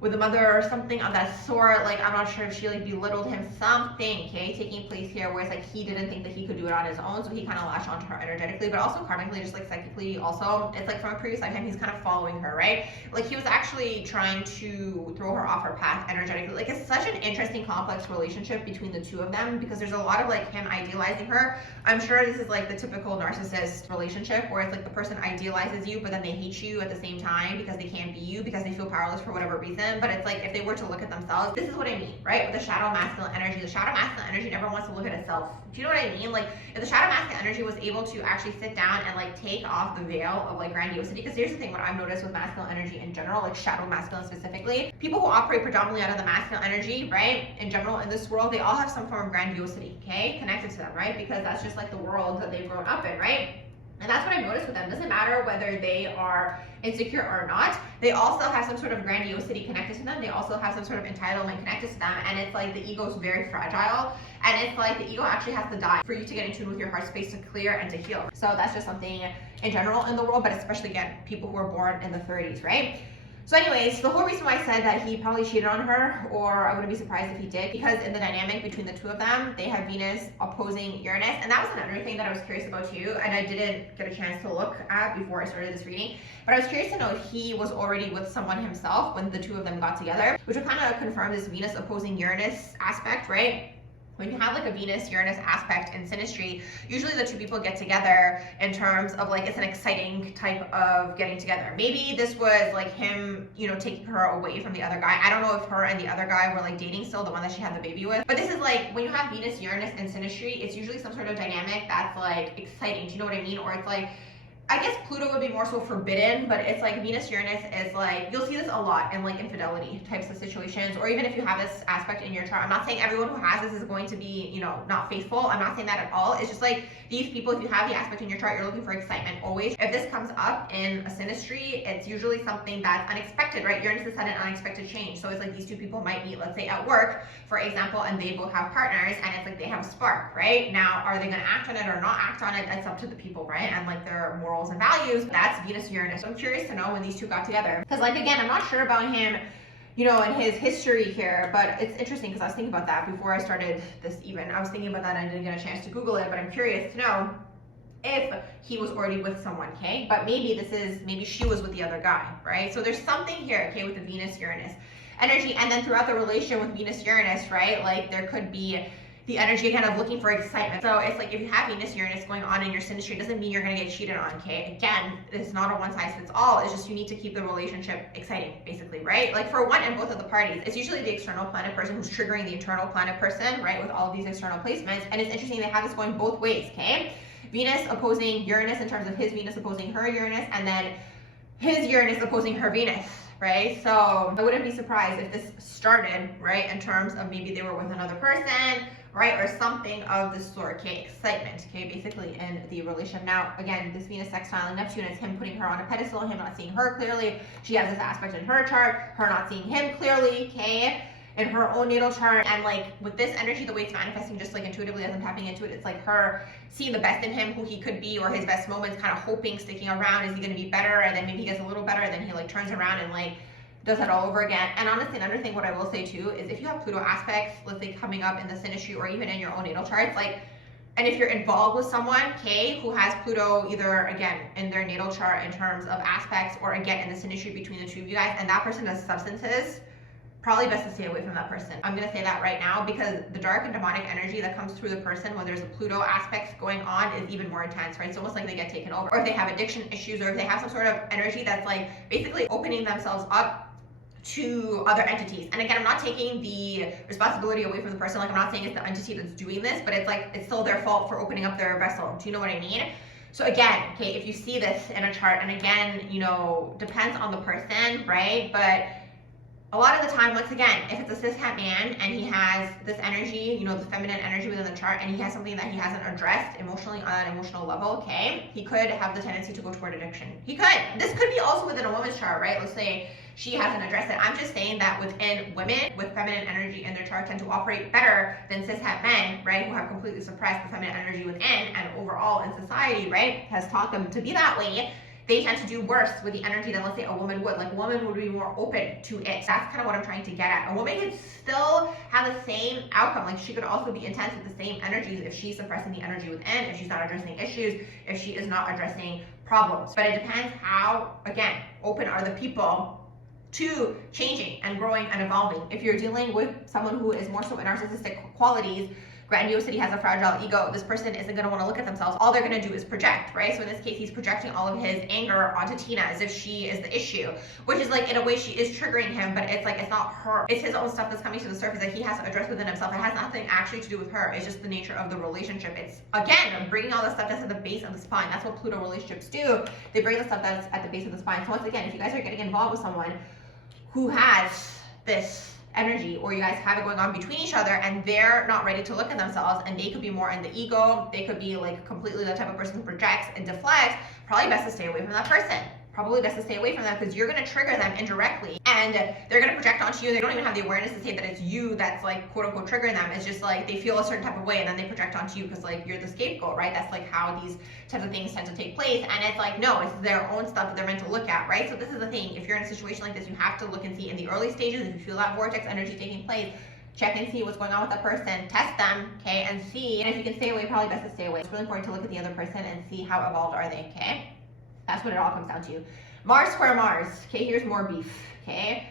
with the mother or something of that sort. Like I'm not sure if she like belittled him, something, okay, taking place here where it's like he didn't think that he could do it on his own, so he kind of latched onto her energetically, but also karmically, just like psychically also. It's like from a previous lifetime he's kind of following her, right? Like he was actually trying to throw her off her path energetically. Like it's such an interesting complex relationship between the two of them, because there's a lot of like him idealizing her. I'm sure this is like the typical narcissist relationship where it's like the person idealizes you but then they hate you at the same time because they can't be you, because they feel powerless for whatever reason. But it's like if they were to look at themselves, this is what I mean, right? With the shadow masculine energy, the shadow masculine energy never wants to look at itself. Do you know what I mean? Like if the shadow masculine energy was able to actually sit down and like take off the veil of like grandiosity, because here's the thing, what I've noticed with masculine energy in general, like shadow masculine specifically, people who operate predominantly out of the masculine energy, right, in general in this world, they all have some form of grandiosity, okay, connected to them, right? Because that's just like the world that they've grown up in, right? And that's what I've noticed with them. Doesn't matter whether they are insecure or not. They also have some sort of grandiosity connected to them. They also have some sort of entitlement connected to them. And it's like the ego is very fragile. And it's like the ego actually has to die for you to get in tune with your heart space to clear and to heal. So that's just something in general in the world, but especially, again, people who are born in the 30s, right? So anyways, the whole reason why I said that he probably cheated on her, or I wouldn't be surprised if he did, because in the dynamic between the two of them, they have Venus opposing Uranus. And that was another thing that I was curious about too, and I didn't get a chance to look at before I started this reading. But I was curious to know if he was already with someone himself when the two of them got together, which would kind of confirm this Venus opposing Uranus aspect, right? When you have like a Venus-Uranus aspect in Sinistry, usually the two people get together in terms of like, it's an exciting type of getting together. Maybe this was like him, you know, taking her away from the other guy. I don't know if her and the other guy were like dating still, the one that she had the baby with. But this is like, when you have Venus-Uranus in Sinistry, it's usually some sort of dynamic that's like exciting. Do you know what I mean? Or it's like, I guess Pluto would be more so forbidden, but it's like Venus-Uranus is like, you'll see this a lot in like infidelity types of situations, or even if you have this aspect in your chart. I'm not saying everyone who has this is going to be, you know, not faithful. I'm not saying that at all. It's just like these people, if you have the aspect in your chart, you're looking for excitement always. If this comes up in a Sinistry, it's usually something that's unexpected, right? Uranus is sudden unexpected change. So it's like these two people might meet, let's say at work, for example, and they both have partners, and it's like they have a spark, right? Now, are they going to act on it or not act on it? That's up to the people, right? And like their morals and values. That's Venus-Uranus. So I'm curious to know when these two got together. Because like, again, I'm not sure about him, you know, and his history here, but it's interesting because I was thinking about that before I started this even. I was thinking about that and I didn't get a chance to Google it, but I'm curious to know if he was already with someone, okay? But maybe she was with the other guy, right? So there's something here, okay, with the Venus-Uranus energy. And then throughout the relation with Venus-Uranus, right, like there could be the energy kind of looking for excitement. So it's like if you have Venus-Uranus going on in your Sinistry, it doesn't mean you're going to get cheated on, okay? Again, it's not a one-size-fits-all. It's just you need to keep the relationship exciting, basically, right? Like for one and both of the parties, it's usually the external planet person who's triggering the internal planet person, right, with all of these external placements. And it's interesting they have this going both ways, okay? Venus opposing Uranus in terms of his Venus opposing her Uranus, and then his Uranus opposing her Venus, right? So I wouldn't be surprised if this started, right, in terms of maybe they were with another person, right, or something of the sort, okay, excitement, okay, basically in the relationship. Now, again, this Venus sextile and Neptune is him putting her on a pedestal, him not seeing her clearly. She has this aspect in her chart, her not seeing him clearly, okay, in her own natal chart. And like with this energy, the way it's manifesting, just like intuitively as I'm tapping into it, it's like her seeing the best in him, who he could be, or his best moments, kind of hoping, sticking around, is he going to be better? And then maybe he gets a little better, and then he like turns around and like does that all over again. And honestly, another thing, what I will say too, is if you have Pluto aspects, let's say coming up in the Sinistry or even in your own natal charts, like, and if you're involved with someone, okay, who has Pluto either, again, in their natal chart in terms of aspects, or again, in the Sinistry between the two of you guys, and that person does substances, probably best to stay away from that person. I'm gonna say that right now, because the dark and demonic energy that comes through the person when there's a Pluto aspect going on is even more intense, right? It's almost like they get taken over. Or if they have addiction issues, or if they have some sort of energy that's like basically opening themselves up to other entities. And again, I'm not taking the responsibility away from the person. Like, I'm not saying it's the entity that's doing this, but it's like, it's still their fault for opening up their vessel. Do you know what I mean? So again, okay, if you see this in a chart, and again, you know, depends on the person, right? But a lot of the time, once again, if it's a cishet man and he has this energy, you know, the feminine energy within the chart, and he has something that he hasn't addressed emotionally on an emotional level, okay, he could have the tendency to go toward addiction. He could. This could be also within a woman's chart, right? Let's say she hasn't addressed it. I'm just saying that within women with feminine energy in their chart tend to operate better than cishet men, right, who have completely suppressed the feminine energy within, and overall in society, right, has taught them to be that way. They tend to do worse with the energy than, let's say, a woman would. Like, a woman would be more open to it. That's kind of what I'm trying to get at. A woman could still have the same outcome. Like, she could also be intense with the same energies if she's suppressing the energy within, if she's not addressing issues, if she is not addressing problems. But it depends how, again, open are the people to changing and growing and evolving. If you're dealing with someone who is more so in narcissistic qualities, grandiosity, has a fragile ego, this person isn't going to want to look at themselves. All they're going to do is project, right? So in this case, he's projecting all of his anger onto Tina as if she is the issue, which is like, in a way, she is triggering him, but it's like, it's not her. It's his own stuff that's coming to the surface that he has to address within himself. It has nothing actually to do with her. It's just the nature of the relationship. It's, again, bringing all the stuff that's at the base of the spine. That's what Pluto relationships do. They bring the stuff that's at the base of the spine. So once again, if you guys are getting involved with someone who has this energy, or you guys have it going on between each other and they're not ready to look at themselves, and they could be more in the ego, they could be like completely the type of person who projects and deflects, probably best to stay away from that person. Probably best to stay away from them, because you're going to trigger them indirectly and they're going to project onto you. They don't even have the awareness to say that it's you that's like quote unquote triggering them. It's just like they feel a certain type of way and then they project onto you because like you're the scapegoat, right? That's like how these types of things tend to take place. And it's like, no, it's their own stuff that they're meant to look at, right? So this is the thing. If you're in a situation like this, you have to look and see in the early stages, if you feel that vortex energy taking place, check and see what's going on with that person, test them, okay, and see. And if you can stay away, probably best to stay away. It's really important to look at the other person and see how evolved are they, okay? That's what it all comes down to. Mars square Mars, okay, here's more beef, okay?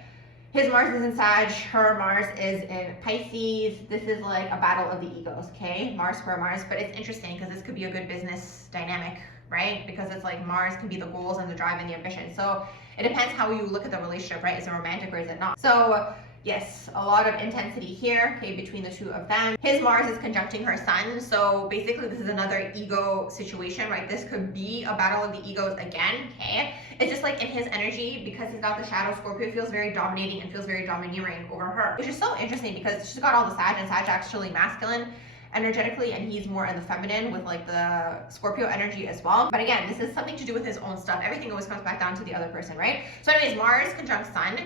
His Mars is in Sag, her Mars is in Pisces. This is like a battle of the egos, okay? Mars square Mars, but it's interesting because this could be a good business dynamic, right? Because it's like Mars can be the goals and the drive and the ambition. So it depends how you look at the relationship, right? Is it romantic or is it not? So yes, a lot of intensity here, okay, between the two of them. His Mars is conjuncting her Sun, so basically this is another ego situation, right? This could be a battle of the egos again, okay? It's just like in his energy, because he's got the shadow Scorpio, feels very dominating and feels very domineering over her, which is so interesting because she's got all the Sag, and Sag actually masculine energetically, and he's more in the feminine with like the Scorpio energy as well. But again, this is something to do with his own stuff. Everything always comes back down to the other person, right? So anyways, Mars conjunct Sun.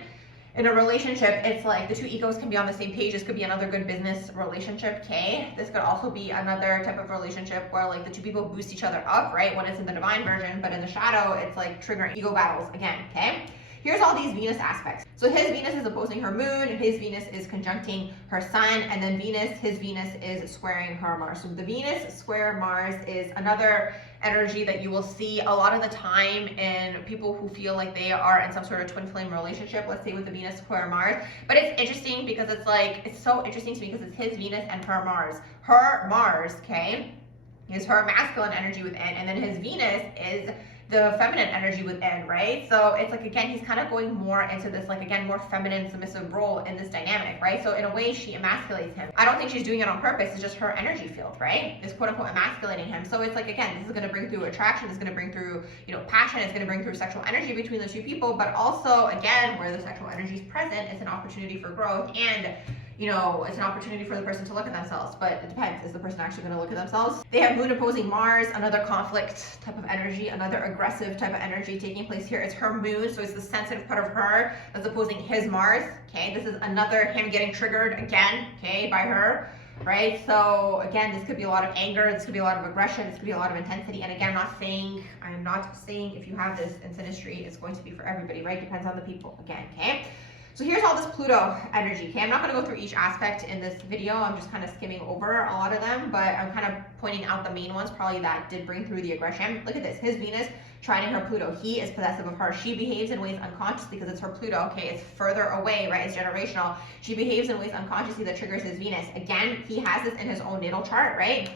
In a relationship, it's like the two egos can be on the same page. This could be another good business relationship, okay? This could also be another type of relationship where like the two people boost each other up, right? When it's in the divine version, but in the shadow, it's like triggering ego battles again, okay? Here's all these Venus aspects. So his Venus is opposing her moon, his Venus is conjuncting her Sun, and then his Venus is squaring her Mars. So the Venus square Mars is another energy that you will see a lot of the time in people who feel like they are in some sort of twin flame relationship, let's say with the Venus square Mars. But it's interesting because it's like, it's so interesting to me because it's his Venus and her Mars. Her Mars, okay, is her masculine energy within, and then his Venus is the feminine energy within, right? So it's like, again, he's kind of going more into this, like, again, more feminine submissive role in this dynamic, right? So in a way, she emasculates him. I don't think she's doing it on purpose. It's just her energy field, right? It's quote unquote emasculating him. So it's like, again, this is going to bring through attraction. It's going to bring through, you know, passion. It's going to bring through sexual energy between the two people. But also, again, where the sexual energy is present, it's an opportunity for growth, and you know, it's an opportunity for the person to look at themselves, but it depends. Is the person actually going to look at themselves? They have moon opposing Mars, another conflict type of energy, another aggressive type of energy taking place here. It's her moon, so it's the sensitive part of her that's opposing his Mars, okay? This is another him getting triggered again, okay, by her, right? So again, this could be a lot of anger, this could be a lot of aggression, this could be a lot of intensity. And again, I'm not saying if you have this in Sinistry, it's going to be for everybody, right? Depends on the people, again, okay? So here's all this Pluto energy, okay? I'm not going to go through each aspect in this video. I'm just kind of skimming over a lot of them, but I'm kind of pointing out the main ones probably that did bring through the aggression. Look at this. His Venus trining her Pluto. He is possessive of her. She behaves in ways unconsciously because it's her Pluto, okay? It's further away, right? It's generational. She behaves in ways unconsciously that triggers his Venus. Again, he has this in his own natal chart, right?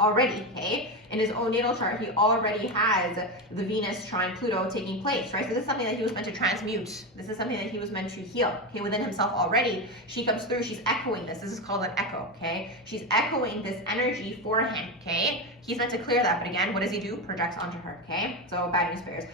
Already, okay? In his own natal chart, he already has the Venus trine Pluto taking place, right? So this is something that he was meant to transmute. This is something that he was meant to heal, okay? Within himself already, she comes through, she's echoing this. This is called an echo, okay? She's echoing this energy for him, okay? He's meant to clear that, but again, what does he do? Projects onto her, okay? So bad news bears.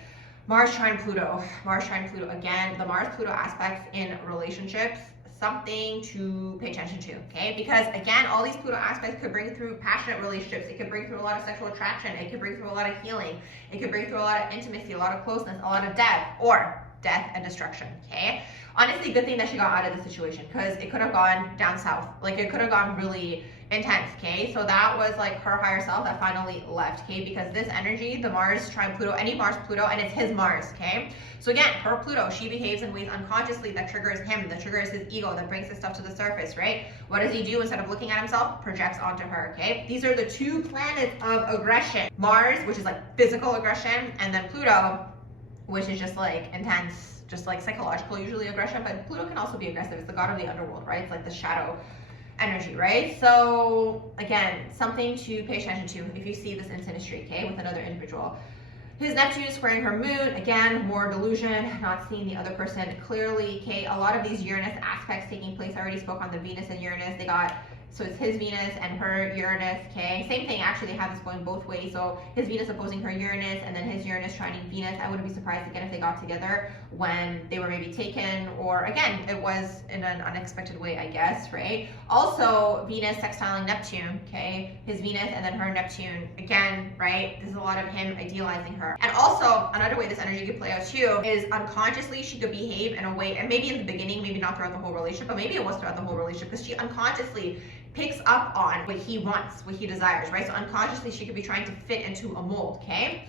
Mars trine Pluto. Mars trine Pluto. Again, the Mars-Pluto aspects in relationships, something to pay attention to, okay? Because again, all these Pluto aspects could bring through passionate relationships. It could bring through a lot of sexual attraction. It could bring through a lot of healing. It could bring through a lot of intimacy, a lot of closeness, a lot of death and destruction, okay? Honestly, good thing that she got out of the situation, because it could have gone down south. Like, it could have gone really intense, okay? So that was like her higher self that finally left, okay? Because this energy, the Mars trine Pluto, any Mars Pluto, and it's his Mars, okay? So again, her Pluto, she behaves in ways unconsciously that triggers him, that triggers his ego, that brings his stuff to the surface, right? What does he do? Instead of looking at himself, projects onto her, okay? These are the two planets of aggression. Mars, which is like physical aggression, and then Pluto, which is just like intense, just like psychological, usually aggression, but Pluto can also be aggressive. It's the god of the underworld, right? It's like the shadow energy, right? So again, something to pay attention to if you see this in Sinistry, okay, with another individual. His Neptune is squaring her moon. Again, more delusion, not seeing the other person clearly, okay? A lot of these Uranus aspects taking place. I already spoke on the Venus and Uranus. They got So it's his Venus and her Uranus, okay? Same thing, actually, they have this going both ways. So his Venus opposing her Uranus, and then his Uranus trining Venus. I wouldn't be surprised, again, if they got together when they were maybe taken, or again, it was in an unexpected way, I guess, right? Also, Venus sextiling Neptune, okay? His Venus and then her Neptune, again, right? This is a lot of him idealizing her. And also, another way this energy could play out too is unconsciously she could behave in a way, and maybe in the beginning, maybe not throughout the whole relationship, but maybe it was throughout the whole relationship, because she unconsciously picks up on what he wants, what he desires, right? So unconsciously she could be trying to fit into a mold, okay,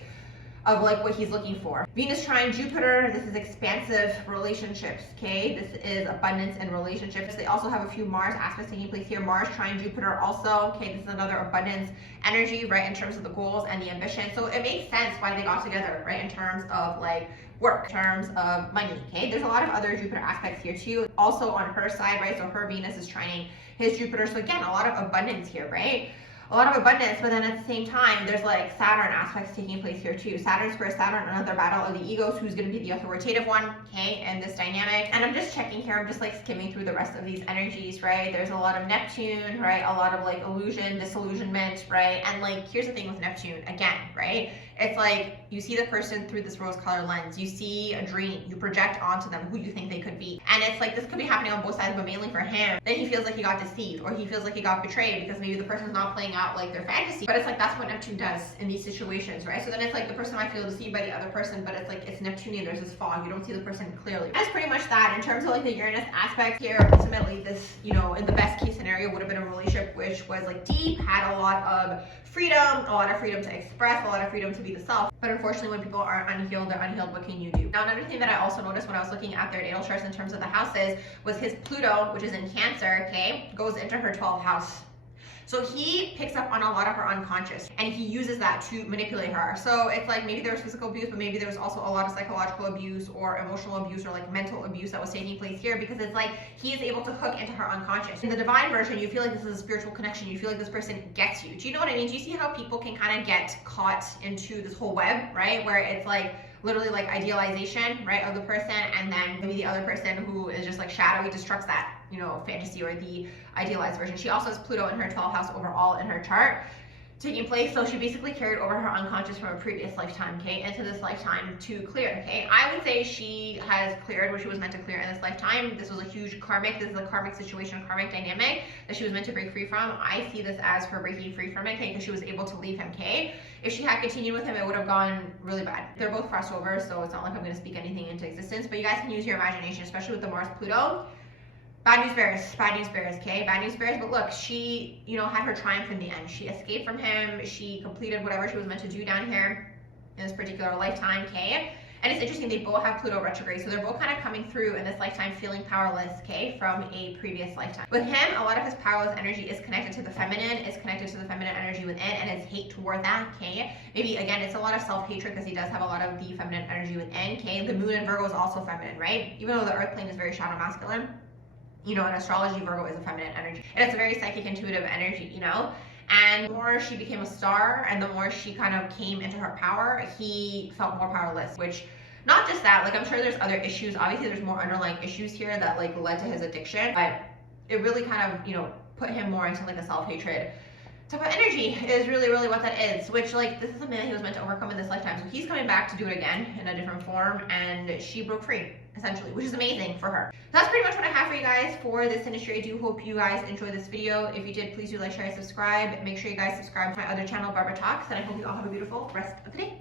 of like what he's looking for. Venus trine Jupiter, this is expansive relationships, okay? This is abundance in relationships. They also have a few Mars aspects taking place here. Mars trine Jupiter also, okay? This is another abundance energy, right, in terms of the goals and the ambition. So it makes sense why they got together, right, in terms of like work, in terms of money, okay? There's a lot of other Jupiter aspects here too. Also on her side, right, so her Venus is trining his Jupiter. So again, a lot of abundance here, right? A lot of abundance, but then at the same time, there's like Saturn aspects taking place here too. Saturn square Saturn, another battle of the egos, who's going to be the authoritative one, okay, in this dynamic. And I'm just checking here, I'm just like skimming through the rest of these energies, right? There's a lot of Neptune, right? A lot of like illusion, disillusionment, right? And like, here's the thing with Neptune, again, right? It's like you see the person through this rose-colored lens. You see a dream. You project onto them who you think they could be. And it's like this could be happening on both sides, but mainly for him. Then he feels like he got deceived, or he feels like he got betrayed because maybe the person's not playing out like their fantasy. But it's like that's what Neptune does in these situations, right? So then it's like the person might feel deceived by the other person, but it's like it's Neptunian. There's this fog. You don't see the person clearly. That's pretty much that. In terms of like the Uranus aspect here, ultimately this, you know, in the best case scenario would have been a relationship which was like deep, had a lot of freedom, a lot of freedom to express, a lot of freedom to be the self. But unfortunately, when people are unhealed, they're unhealed. What can you do? Now, another thing that I also noticed when I was looking at their natal charts in terms of the houses was his Pluto, which is in Cancer, okay, goes into her 12th house. So he picks up on a lot of her unconscious, and he uses that to manipulate her. So it's like maybe there was physical abuse, but maybe there was also a lot of psychological abuse or emotional abuse or like mental abuse that was taking place here, because it's like he is able to hook into her unconscious. In the divine version, you feel like this is a spiritual connection. You feel like this person gets you. Do you know what I mean? Do you see how people can kind of get caught into this whole web, right? Where it's like literally like idealization, right, of the person, and then maybe the other person who is just like shadowy destructs that, you know, fantasy or the idealized version. She also has Pluto in her 12th house overall in her chart taking place, so she basically carried over her unconscious from a previous lifetime, okay, into this lifetime to clear, okay. I would say she has cleared what she was meant to clear in this lifetime. This was a huge karmic, this is a karmic situation, a karmic dynamic that she was meant to break free from. I see this as her breaking free from it, okay, because she was able to leave him, okay. If she had continued with him, it would have gone really bad. They're both crossed over, so it's not like I'm going to speak anything into existence, but you guys can use your imagination, especially with the Mars Pluto. Bad news bears, okay? Bad news bears, but look, she, you know, had her triumph in the end. She escaped from him. She completed whatever she was meant to do down here in this particular lifetime, okay? And it's interesting, they both have Pluto retrograde, so they're both kind of coming through in this lifetime feeling powerless, okay, from a previous lifetime. With him, a lot of his powerless energy is connected to the feminine, is connected to the feminine energy within, and his hate toward that, okay? Maybe, again, it's a lot of self-hatred because he does have a lot of the feminine energy within, okay? The moon in Virgo is also feminine, right? Even though the earth plane is very shadow masculine, you know, in astrology, Virgo is a feminine energy. And it's a very psychic, intuitive energy, you know? And the more she became a star and the more she kind of came into her power, he felt more powerless, which, not just that, like I'm sure there's other issues. Obviously there's more underlying issues here that like led to his addiction, but it really kind of, you know, put him more into like a self-hatred type of energy is really, really what that is, which like this is something that he was meant to overcome in this lifetime. So he's coming back to do it again in a different form, and she broke free essentially, which is amazing for her. So that's pretty much what I have for you guys for this Sinistry. I do hope you guys enjoyed this video. If you did, please do like, share, and subscribe. Make sure you guys subscribe to my other channel, Barbara Talks, and I hope you all have a beautiful rest of the day.